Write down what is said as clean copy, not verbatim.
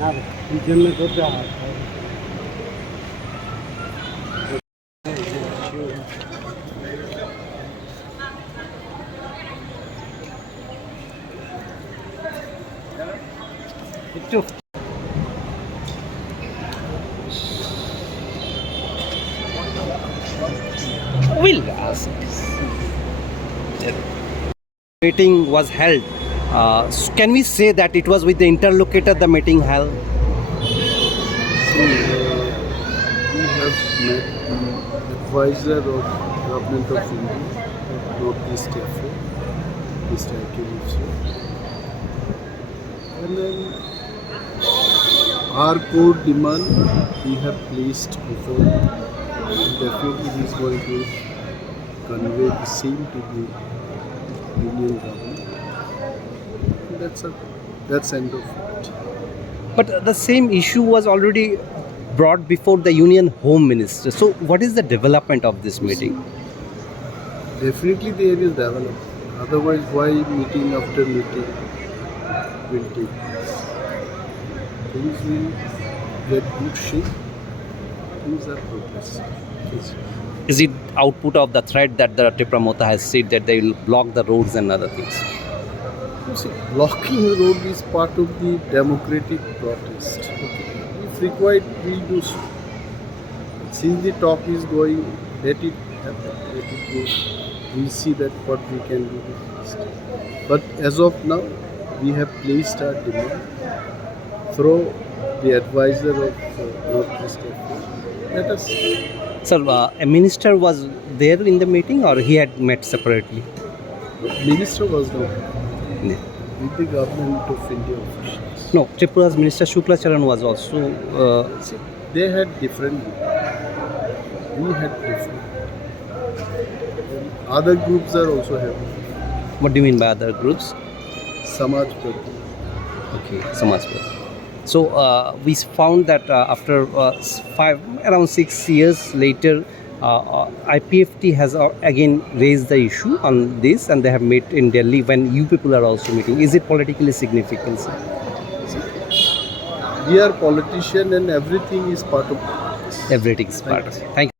না এই জন্য করতে হয় একটু will ask. Meeting was held. Can we say that it was with the interlocutor the meeting held? We have met the advisor of Government of India, Northeast Afro, Mr. Akimusu. And then our core demand we have placed before. Definitely he is going to convey the same to the Union government. That's end of it. But the same issue was already brought before the Union Home Minister. So, what is the development of this meeting? Definitely there is development. Otherwise, why meeting after meeting will take place? Things will get good shape. Things are progressing. Is it output of the threat that the promoter has said that they will block the roads and other things? You see, blocking the road is part of the democratic protest. If required, we'll do so. Since the talk is going, let it happen, let it go. We'll see that what we can do next. But as of now, we have placed our demand through the advisor of Northeast Afro. Let us see. Sir, a minister was there in the meeting or he had met separately? Minister was not Yeah. with the Government of India officials. No, Tripura's Minister Shuklacharan was also. See, they had different views. We had different. And other groups are also having. What do you mean by other groups? Samaj Prati. Okay, Samaj Party. So we found that after around 6 years later, IPFT has again raised the issue on this, and they have met in Delhi when you people are also meeting. Is it politically significant, sir? We are politicians and everything is part of politics. Everything is part of it. Thank you.